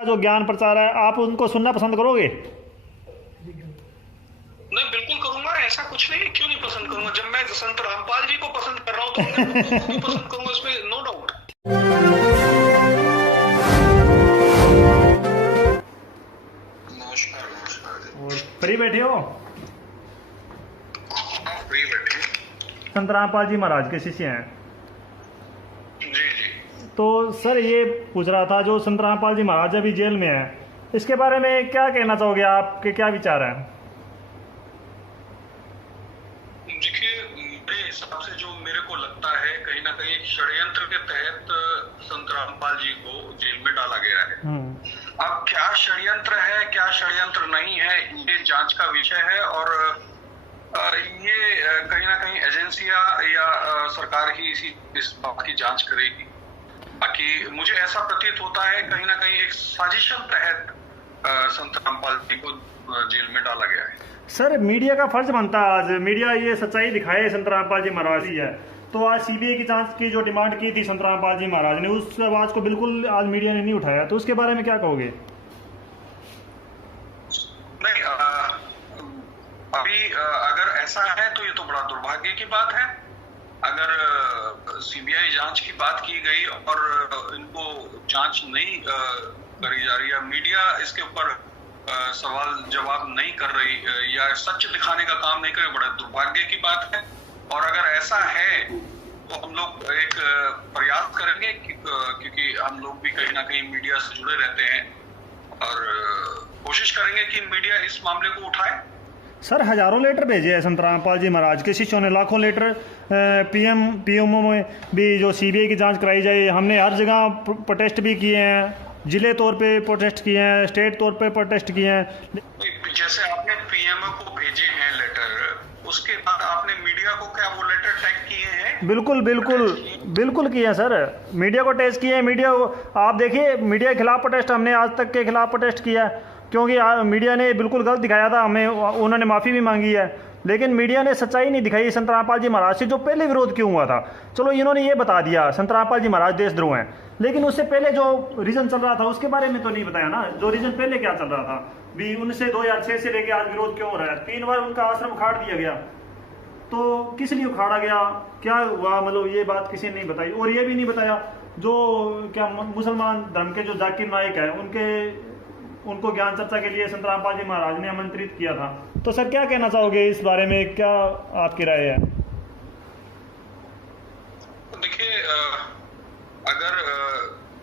जो ज्ञान प्रचार है आप उनको सुनना पसंद करोगे? मैं बिल्कुल करूंगा, ऐसा कुछ नहीं है, क्यों नहीं पसंद करूंगा। जब मैं संत रामपाल जी को पसंद कर रहा हूँ तो उनके लोगों को भी पसंद करूंगा, इसमें नो डाउट। नमस्कार नमस्कार। और फ्री बैठे हो? फ्री बैठे। संत रामपाल जी महाराज के शिष्य हैं। जी जी। तो सर ये पूछ रहा था, जो संत रामपाल जी महाराज अभी जेल में है, इसके बारे में क्या कहना चाहोगे? आपके क्या विचार हैं? देखिए, मेरे हिसाब से जो मेरे को लगता है, कहीं ना कहीं एक षड्यंत्र के तहत संत रामपाल जी को जेल में डाला गया है। अब क्या षड्यंत्र है क्या षड्यंत्र नहीं है, ये जांच का विषय है। और ये कहीं ना कहीं एजेंसियां या सरकार ही इस बात की जांच करेगी। बाकी मुझे ऐसा प्रतीत होता है कहीं ना कहीं एक साजिशन तहत संत रामपाल जी को जेल में डाला गया है। सर मीडिया का फर्ज बनता है, आज मीडिया ये सच्चाई दिखाए संत रामपाल जी महाराज ही है। तो आज सीबीआई की जांच की जो डिमांड की थी संत रामपाल जी महाराज ने, उस आवाज को बिल्कुल आज मीडिया ने नहीं उठाया, तो उसके बारे में क्या कहोगे? नहीं, अभी अगर ऐसा है तो ये तो बड़ा दुर्भाग्य की बात है। अगर सीबीआई जांच की बात की गई और इनको जांच नहीं करी जा रही, या मीडिया इसके ऊपर सवाल जवाब नहीं कर रही या सच दिखाने का काम नहीं कर रही, बड़ा दुर्भाग्य की बात है। और अगर ऐसा है तो हम लोग एक प्रयास करेंगे क्योंकि हम लोग भी कहीं ना कहीं मीडिया से जुड़े रहते हैं और कोशिश करेंगे कि मीडिया इस मामले को उठाए। सर हजारों लेटर भेजे हैं संत रामपाल जी महाराज के शिष्यों ने, लाखों लेटर पीएमओ में भी जो सीबीआई की जांच कराई जाए। हमने हर जगह प्रोटेस्ट भी किए हैं, जिले तौर पे प्रोटेस्ट किए हैं, स्टेट तौर पे प्रोटेस्ट किए हैं। जैसे आपने पीएमओ को भेजे हैं लेटर, उसके बाद आपने मीडिया को क्या वो लेटर टैग किए हैं? बिल्कुल बिल्कुल बिल्कुल किए हैं सर, मीडिया को टेस्ट किए हैं। मीडिया आप देखिए, मीडिया के खिलाफ प्रोटेस्ट हमने आज तक के खिलाफ प्रोटेस्ट किया है, क्योंकि मीडिया ने बिल्कुल गलत दिखाया था हमें, उन्होंने माफ़ी भी मांगी है, लेकिन मीडिया ने सच्चाई नहीं दिखाई संत रामपाल जी महाराज से। जो पहले विरोध क्यों हुआ था, चलो इन्होंने ये बता दिया संत रामपाल जी महाराज देशद्रोह हैं, लेकिन उससे पहले जो रीजन चल रहा था उसके बारे में तो नहीं बताया ना। जो रीजन पहले क्या चल रहा था भी, उनसे 2006 से लेके आज विरोध क्यों हो रहा है? 3 बार उनका आश्रम उखाड़ दिया गया, तो किस लिए उखाड़ा गया, क्या हुआ, मतलब ये बात किसी ने नहीं बताई। और ये भी नहीं बताया जो क्या मुसलमान धर्म के जो जाकिर नायक है, उनको ज्ञान चर्चा के लिए संत रामपाल जी महाराज ने आमंत्रित किया था। तो सर क्या कहना चाहोगे इस बारे में, क्या आपकी राय है? देखिए, अगर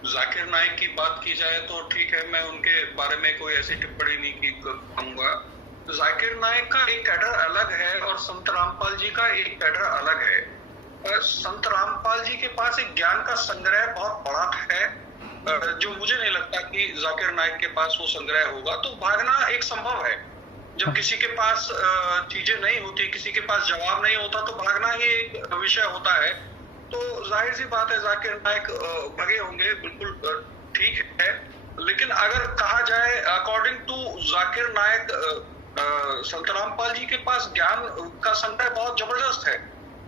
जाकिर नायक की बात की जाए तो ठीक है, मैं उनके बारे में कोई ऐसी टिप्पणी नहीं करूंगा। जाकिर नायक का एक कैडर अलग है और संत रामपाल जी का एक कैडर अलग है। संत रामपाल जी के पास एक ज्ञान का संग्रह बहुत बड़ा है, जो मुझे नहीं लगता कि जाकिर नायक के पास वो संग्रह होगा। तो भागना एक संभव है, जब किसी के पास चीजें नहीं होती, किसी के पास जवाब नहीं होता, तो भागना ही एक विषय होता है। तो जाहिर सी बात है जाकिर नायक भगे होंगे, बिल्कुल ठीक है। लेकिन अगर कहा जाए अकॉर्डिंग टू जाकिर नायक, संत रामपाल जी के पास ज्ञान का संग्रह बहुत जबरदस्त है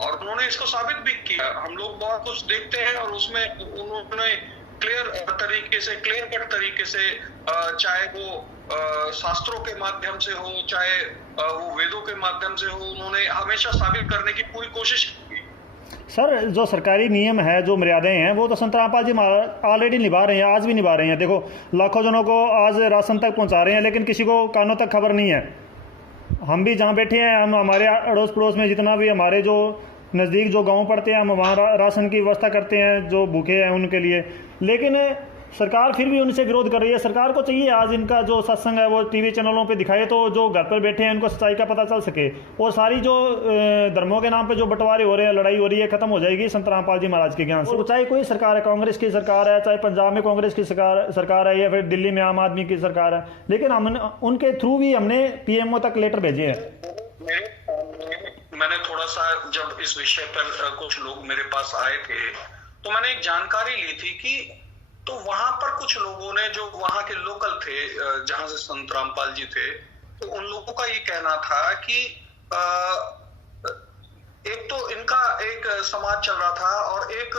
और उन्होंने इसको साबित भी किया। हम लोग बहुत कुछ देखते हैं और उसमें उन्होंने क्लियर कट तरीके से, चाहे वो शास्त्रों के माध्यम से हो, चाहे वो वेदों के माध्यम से हो, उन्होंने हमेशा साबित करने की पूरी कोशिश की। सर जो सरकारी नियम है, जो मर्यादाएं हैं, वो तो संत रामपाल जी ऑलरेडी निभा रहे हैं, आज भी निभा रहे हैं। देखो लाखों जनों को आज राशन तक पहुंचा रहे हैं, लेकिन किसी को कानों तक खबर नहीं है। हम भी जहाँ बैठे हैं, हम हमारे अड़ोस पड़ोस में जितना भी हमारे जो नज़दीक जो गांव पड़ते हैं, हम वहाँ राशन की व्यवस्था करते हैं जो भूखे हैं उनके लिए, लेकिन सरकार फिर भी उनसे विरोध कर रही है। सरकार को चाहिए आज इनका जो सत्संग है वो टीवी चैनलों पे दिखाए, तो जो घर पर बैठे हैं उनको सच्चाई का पता चल सके, और सारी जो धर्मों के नाम पे जो बंटवारे हो रहे हैं, लड़ाई हो रही है, खत्म हो जाएगी संत रामपाल जी महाराज के ज्ञान से। चाहे कोई सरकार है, कांग्रेस की सरकार है, चाहे पंजाब में कांग्रेस की सरकार है, या फिर दिल्ली में आम आदमी की सरकार है, लेकिन हम उनके थ्रू भी हमने पीएमओ तक लेटर भेजे हैं। मैंने थोड़ा सा जब इस विषय पर कुछ लोग मेरे पास आए थे तो मैंने एक जानकारी ली थी कि तो वहां पर कुछ लोगों ने, जो वहां के लोकल थे जहां से संत रामपाल जी थे, तो उन लोगों का ये कहना था कि एक तो इनका एक समाज चल रहा था और एक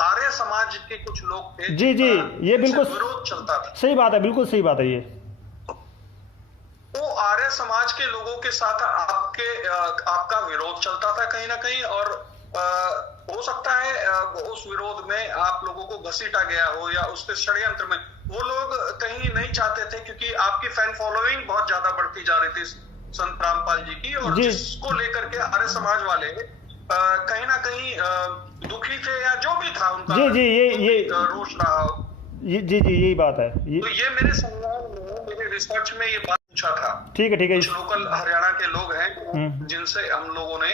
आर्य समाज के कुछ लोग थे। जी जी, ये बिल्कुल विरोध चलता था। सही बात है, बिल्कुल सही बात है ये। तो आर्य समाज के लोगों के साथ आपका विरोध चलता था कहीं ना कहीं, और हो सकता है उस विरोध में आप लोगों को घसीटा गया हो या उसके षड्यंत्र में वो लोग कहीं नहीं चाहते थे, क्योंकि आपकी फैन फॉलोइंग बहुत ज्यादा बढ़ती जा रही थी संत रामपाल जी की, और जिसको लेकर के आर्य समाज वाले कहीं ना कहीं दुखी थे या जो भी था उनका जी जी ये रोष रहा हो। जी जी यही बात है। तो ये मेरे संज्ञान में, मेरे रिसर्च में ये बात पूछा था। ठीक है कुछ लोकल हरियाणा के लोग हैं जिनसे हम लोगों ने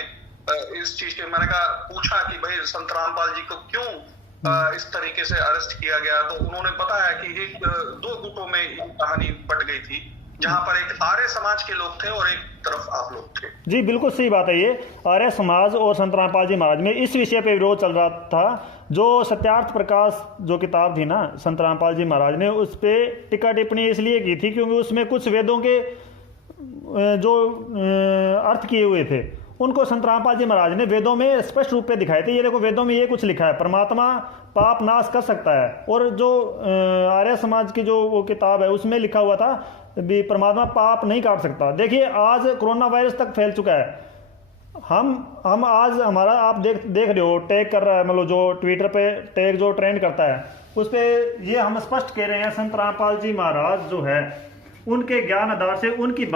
इस चीज के मैंने कहा पूछा कि भाई संत रामपाल जी को क्यों इस तरीके से अरेस्ट किया गया, तो उन्होंने बताया कि एक दो गुटों में कहानी बट गई थी, जहां पर एक आर्य समाज के लोग थे और एक तरफ आप लोग थे। जी बिल्कुल सही बात है, ये आर्य समाज और संत रामपाल जी महाराज में इस विषय पे विरोध चल रहा था। जो सत्यार्थ प्रकाश जो किताब थी ना संत रामपाल जी महाराज ने, उस पर टीका टिप्पणी इसलिए की थी क्योंकि उसमें कुछ वेदों के जो अर्थ किए हुए थे उनको संत रामपाल जी महाराज ने वेदों में स्पष्ट रूप पे दिखाए थे। ये देखो वेदों में ये कुछ लिखा है, परमात्मा पाप नाश कर सकता है, और जो आर्य समाज की जो वो किताब है उसमें लिखा हुआ था भी परमात्मा पाप नहीं काट सकता। देखिए आज कोरोना वायरस तक फैल चुका है, हम आज हमारा आप देख रहे हो टैग कर रहा है, मतलब जो ट्विटर पे टैग जो ट्रेंड करता है उस पर ये हम स्पष्ट कह रहे हैं संत रामपाल जी महाराज जो है उनके ज्ञान आधार से उनकी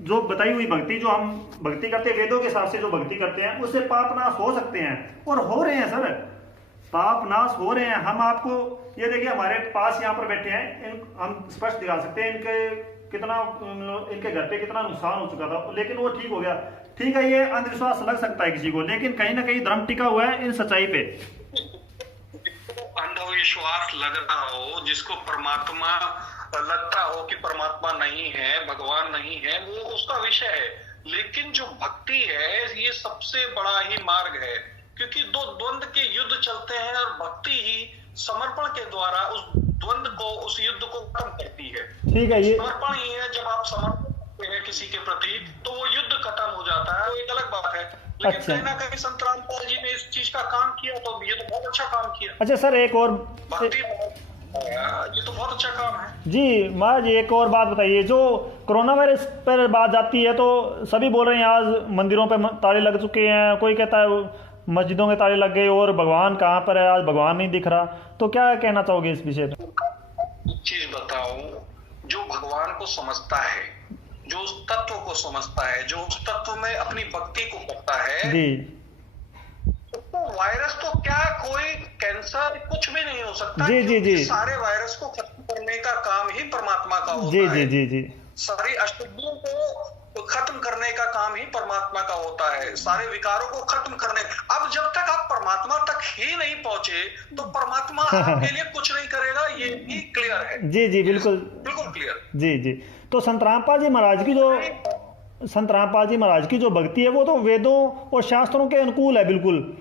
जो बताई हुई भक्ति, जो हम भक्ति करते हैं वेदों के हिसाब से जो भक्ति करते हैं उससे पाप नाश हो सकते हैं, और हो रहे हैं सर, पाप नाश हो रहे हैं। हम आपको ये देखिए हमारे पास यहाँ पर बैठे हैं, हम स्पष्ट दिखा सकते हैं इनके घर पे कितना नुकसान हो चुका था, लेकिन वो ठीक हो गया। ठीक है, ये अंधविश्वास लग सकता है किसी को, लेकिन कहीं ना कहीं धर्म टिका हुआ है इन सच्चाई पे। अंधविश्वास लग रहा हो, जिसको परमात्मा लगता हो कि परमात्मा नहीं है, भगवान नहीं है, वो उसका विषय है, लेकिन जो भक्ति है ये सबसे बड़ा ही मार्ग है, क्योंकि दो द्वंद के युद्ध चलते हैं और भक्ति ही समर्पण के द्वारा उस द्वंद को, उस युद्ध को खत्म करती है। ठीक है, ये समर्पण ही है, जब आप समर्पण करते हैं किसी के प्रति तो वो युद्ध खत्म हो जाता है, वो एक अलग बात है। लेकिन कहीं ना कहीं संत रामपाल जी ने इस चीज का काम किया, तो ये तो बहुत अच्छा काम किया। अच्छा सर, एक और भक्ति, ये तो बहुत अच्छा काम है जी। महाराज एक और बात बताइए, जो कोरोना वायरस पर बात जाती है तो सभी बोल रहे हैं आज मंदिरों पे ताले लग चुके हैं, कोई कहता है मस्जिदों के ताले लग गए और भगवान कहाँ पर है, आज भगवान नहीं दिख रहा, तो क्या कहना चाहोगे इस विषय पे? एक चीज बताऊं, जो भगवान को समझता है, जो उस तत्व को समझता है, जो उस तत्व में अपनी भक्ति को करता है जी, तो वायरस तो क्या, कोई कैंसर कुछ भी नहीं हो सकता। जी जी जी, सारे वायरस को खत्म करने का काम ही परमात्मा का होता जी, है। जी जी जी, सारी अशुद्धियों को खत्म करने का काम ही परमात्मा का होता है, सारे विकारों को खत्म करने। अब जब तक आप परमात्मा तक ही नहीं पहुंचे तो परमात्मा आपके लिए कुछ नहीं करेगा, ये भी क्लियर है। जी जी बिल्कुल बिल्कुल क्लियर। जी जी, तो संत रामपाल जी महाराज की जो भक्ति है वो तो वेदों और शास्त्रों के अनुकूल है बिल्कुल,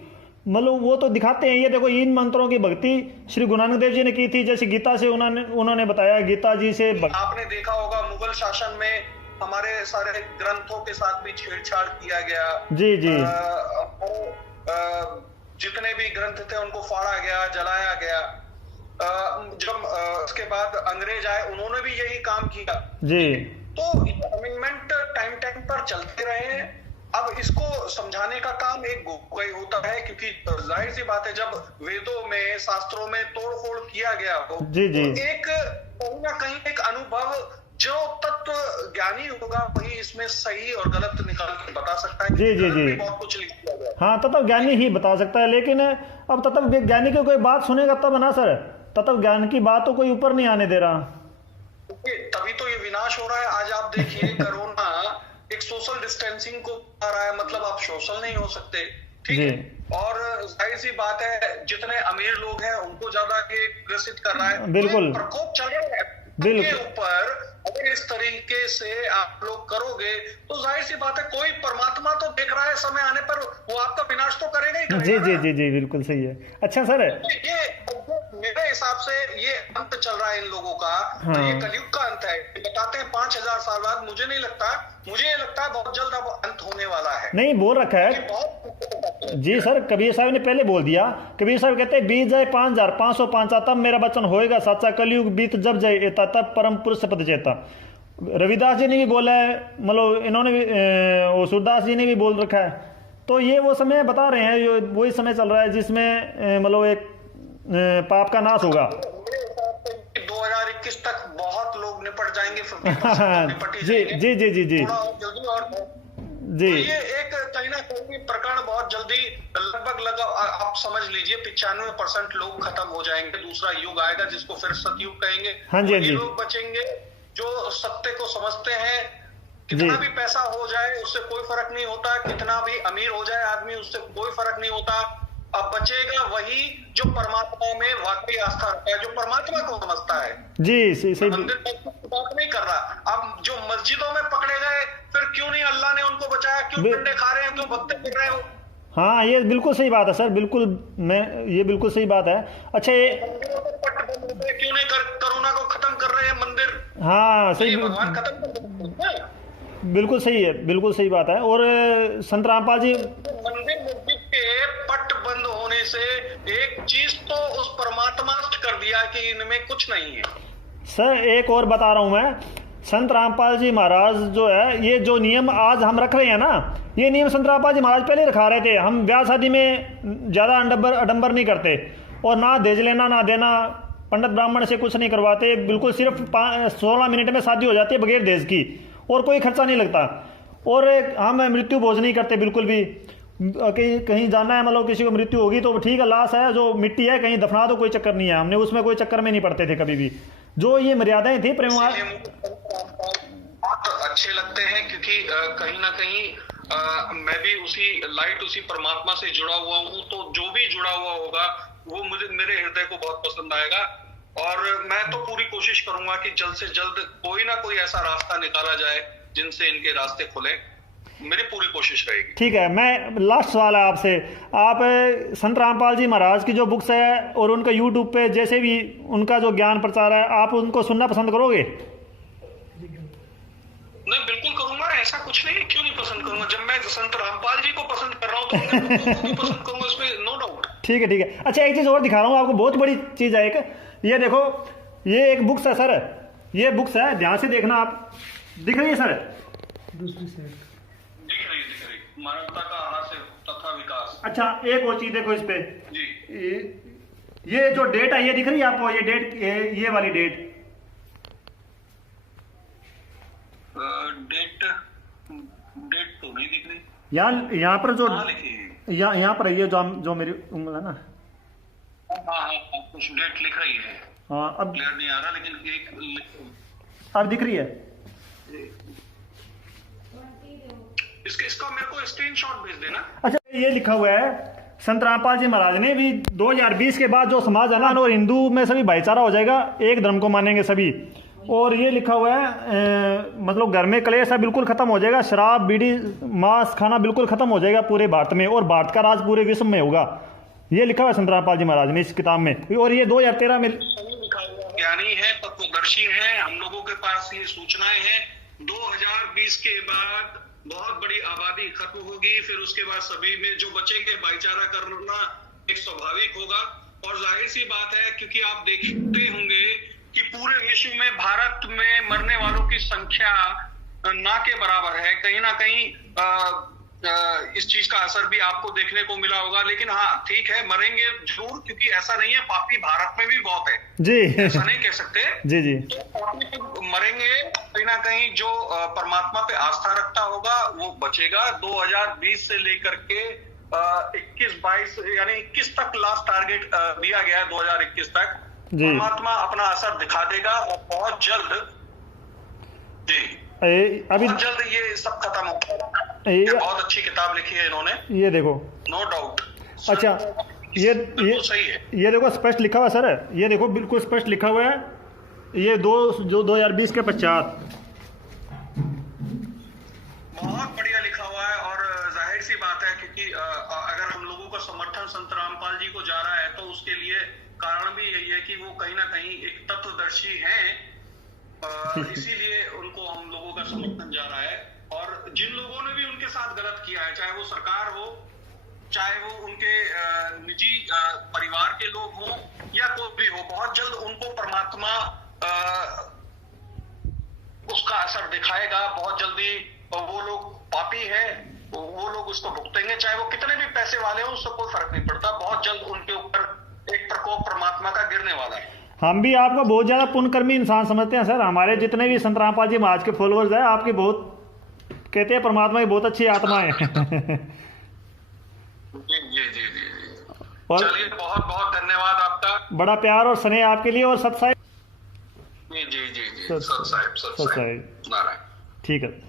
मतलब वो तो दिखाते हैं। ये देखो इन मंत्रों की भक्ति श्री गुरु नानक देव जी ने की थी, जैसे गीता से उन्होंने बताया, गीता जी से आपने देखा होगा मुगल शासन में हमारे सारे ग्रंथों के साथ भी छेड़छाड़ किया गया। जी जी, जितने भी ग्रंथ थे उनको फाड़ा गया, जलाया गया। जब उसके बाद अंग्रेज आए उन्होंने भी यही काम किया जी। तो अमेंडमेंट टाइम पर चलते रहे। अब इसको समझाने का काम एक कोई होता है, क्योंकि जाहिर सी बात है जब वेदों में, शास्त्रों में तोड़फोड़ किया गया हो जी जी, तो एक कहीं ना कहीं एक अनुभव, जो तत्व ज्ञानी होगा वही इसमें सही और गलत निकाल के बता सकता है। जी जी जी, बहुत कुछ लिख दिया गया। हाँ, तत्व ज्ञानी ही बता सकता है, लेकिन अब तत्व ज्ञानी की कोई बात सुनेगा तब ना सर, तत्व ज्ञान की बात तो कोई ऊपर नहीं आने दे रहा, तभी तो ये विनाश हो रहा है। आज आप देखिए कोरोना एक सोशल डिस्टेंसिंग को आ रहा है, मतलब आप सोशल नहीं हो सकते, ठीक है, और जाहिर सी बात है जितने अमीर लोग हैं उनको ज्यादा ये ग्रसित कर रहा है। बिल्कुल, प्रकोप चल रहा है के ऊपर। अगर इस तरीके से आप लोग करोगे तो जाहिर सी बात है कोई परमात्मा तो देख रहा है, समय आने पर वो आपका विनाश तो करेगा ही करेगा। जी जी जी जी, बिल्कुल सही है। अच्छा सर, ये मेरे हिसाब से ये अंत चल रहा है इन लोगों का, हाँ, तो ये कलयुग का अंत है। बताते हैं 5000 साल बाद, मुझे नहीं लगता, मुझे लगता है बहुत जल्द अब अंत होने वाला है। नहीं बोल रखा है, जी सर, कबीर साहब ने पहले बोल दिया। कबीर साहब कहते हैं बीत जाए 5505 तब मेरा वचन होएगा साचा, कलयुग बीत जब जाए एता तब परम पुरुष पद चेता। रविदास जी ने भी बोला है, मतलब इन्होंने भी वो सूरदास जी ने भी बोल रखा है। तो ये वो समय बता रहे हैं, जो वही समय चल रहा है जिसमें मतलब एक पाप का नाश होगा। 2021 तक बहुत लोग निपट जाएंगे, जी जी जी जी जी जी। तो ये एक कहीं ना कहीं प्रकरण बहुत जल्दी लगभग आप समझ लीजिए 95% लोग खत्म हो जाएंगे। दूसरा युग आएगा जिसको फिर सतयुग कहेंगे। हाँ जी, हाँ जी। लोग बचेंगे जो सत्य को समझते हैं। कितना भी पैसा हो जाए उससे कोई फर्क नहीं होता, कितना भी अमीर हो जाए आदमी उससे कोई फर्क नहीं होता। अब बचेगा वही जो परमात्मा में वाकई आस्था रखता है, जो परमात्मा को समझता है। जी सही। मंदिर बात नहीं कर रहा। अब जो मस्जिदों में पकड़े गए, फिर क्यों नहीं अल्लाह ने उनको बचाया? क्यों डंडे खा रहे हैं, क्यों भक्ति कर रहे हो? हाँ, ये बिल्कुल सही बात है सर, बिल्कुल ये बिल्कुल सही बात है। अच्छा, ये क्यों नहीं कोरोना को खत्म कर रहे हैं मंदिर? हाँ सही, भगवान खत्म बिल्कुल सही है, बिल्कुल सही बात है। और संत रामपाल जी, मंदिर मस्जिद के पट बंद होने से एक चीज तो उस परमात्मा कर दिया कि इनमें कुछ नहीं है। सर एक और बता रहा हूं मैं, संत रामपाल जी महाराज जो है, ये जो नियम आज हम रख रहे हैं ना, ये नियम संत रामपाल जी महाराज पहले रखा रहे थे। हम ब्याह शादी में ज्यादा आडंबर नहीं करते, और ना दहेज लेना ना देना, पंडित ब्राह्मण से कुछ नहीं करवाते, बिल्कुल सिर्फ 16 मिनट में शादी हो जाती है बगैर दहेज की, और कोई खर्चा नहीं लगता। और हम मृत्यु भोज नहीं करते बिल्कुल भी। कहीं जाना है, मतलब किसी को मृत्यु होगी तो ठीक है, लाश है जो मिट्टी है कहीं दफना दो, कोई चक्कर नहीं है। हमने उसमें कोई चक्कर में नहीं पड़ते थे कभी भी। जो ये मर्यादाएं थी प्रेम बहुत अच्छे लगते हैं, क्योंकि कहीं ना कहीं मैं भी उसी परमात्मा से जुड़ा हुआ हूँ। तो जो भी जुड़ा हुआ होगा वो मेरे हृदय को बहुत पसंद आएगा। और मैं तो पूरी कोशिश करूंगा कि जल्द से जल्द कोई ना कोई ऐसा रास्ता निकाला जाए जिनसे इनके रास्ते खुले। मेरी पूरी कोशिश रहेगी। ठीक है, मैं लास्ट सवाल है आपसे। आप संत रामपाल जी महाराज की जो बुक्स है और उनका यूट्यूब पे जैसे भी उनका जो ज्ञान प्रचार है, आप उनको सुनना पसंद करोगे? मैं बिल्कुल करूंगा, ऐसा कुछ नहीं, क्यों नहीं पसंद करूंगा। जब मैं संत रामपाल जी को पसंद कर रहा हूँ तो मैं पसंद करूंगा, इसमें नो डाउट। ठीक है ठीक है। अच्छा, एक चीज और दिखा रहा हूँ आपको, बहुत बड़ी चीज है एक। ये देखो, ये एक बुक्स है सर, ये बुक्स है, ध्यान से देखना आप। दिख रही है सर? दूसरी साइड दिख रही मानवता का हास्य तथा विकास। अच्छा, एक और चीज देखो इस पे जी, ये जो डेट है ये दिख रही है आपको? ये डेट, ये वाली डेट डेट तो नहीं दिख रही। यहाँ पर जो यहाँ पर ये जो मेरी उंगल है ना, हाँ कुछ डेट लिख रही है। हाँ, अब क्लियर नहीं आ रहा, लेकिन अब दिख रही है। इसका मेरे को स्क्रीनशॉट भेज देना। अच्छा, ये लिखा हुआ है, संत रामपाल जी महाराज ने भी 2020 के बाद जो समाज है ना, और हिंदू में सभी भाईचारा हो जाएगा, एक धर्म को मानेंगे सभी। और ये लिखा हुआ है मतलब घर में कलेश है बिल्कुल खत्म हो जाएगा, शराब बीड़ी मांस खाना बिल्कुल खत्म हो जाएगा पूरे भारत में, और भारत का राज पूरे विश्व में होगा। ये लिखा हुआ है संत रामपाल जी महाराज ने इस किताब में, और ये 2013 में। ज्ञानी है, तत्वदर्शी है, हम लोगों के पास ये सूचनाएं हैं। 2020 के बाद बहुत बड़ी आबादी खत्म होगी, फिर उसके बाद सभी में जो बचेंगे भाईचारा करना एक स्वाभाविक होगा। और जाहिर सी बात है, क्योंकि आप देखते होंगे कि पूरे विश्व में भारत में मरने वालों की संख्या ना के बराबर है। कहीं ना कहीं इस चीज का असर भी आपको देखने को मिला होगा। लेकिन हाँ, ठीक है, मरेंगे जरूर, क्योंकि ऐसा नहीं है, पापी भारत में भी बहुत है जी, ऐसा नहीं कह सकते जी जी। तो पापी तो मरेंगे, कहीं ना कहीं जो परमात्मा पे आस्था रखता होगा वो बचेगा। 2020 से लेकर के 21-22 यानी 21 तक लास्ट टारगेट दिया गया है। 2021 तक परमात्मा अपना असर दिखा देगा, और बहुत जल्द जी अभी बहुत जल्द ये सब खत्म हो जाएगा। बहुत अच्छी किताब लिखी है इन्होंने, ये देखो, नो डाउट। अच्छा, ये सही है, ये देखो स्पष्ट लिखा हुआ है सर, ये देखो बिल्कुल स्पष्ट लिखा हुआ है, ये जो 2020 के पश्चात बहुत बढ़िया लिखा हुआ है। और जाहिर सी बात है, क्योंकि अगर हम लोगों का समर्थन संत रामपाल जी को जा रहा है तो उसके लिए कारण भी यही है कि वो कहीं ना कहीं एक तत्वदर्शी हैं, इसीलिए उनको हम लोगों का समर्थन जा रहा है। और जिन लोगों ने भी उनके साथ गलत किया है, चाहे वो सरकार हो चाहे वो उनके निजी परिवार के लोग हों या कोई भी हो, बहुत जल्द उनको परमात्मा उसका असर दिखाएगा। बहुत जल्दी वो लोग पापी है, वो लोग उसको भुगतेंगे, चाहे वो कितने भी पैसे वाले हो, उसको कोई फर्क नहीं पड़ता। बहुत जल्द उनके ऊपर एक प्रकोप परमात्मा का गिरने वाला है। हम भी आपको बहुत ज्यादा पुण्यकर्मी इंसान समझते हैं सर। हमारे जितने भी संत रामपाल जी महाराज के फॉलोअर्स हैं, आपकी बहुत कहते हैं परमात्मा की बहुत अच्छी आत्मा है। जी जी जी जी जी। और चलिए, बहुत बहुत धन्यवाद आपका। बड़ा प्यार और स्नेह आपके लिए। और सत साहिब, जी जी जी जी, सत साहिब, सत साहिब, नारायण। ठीक है।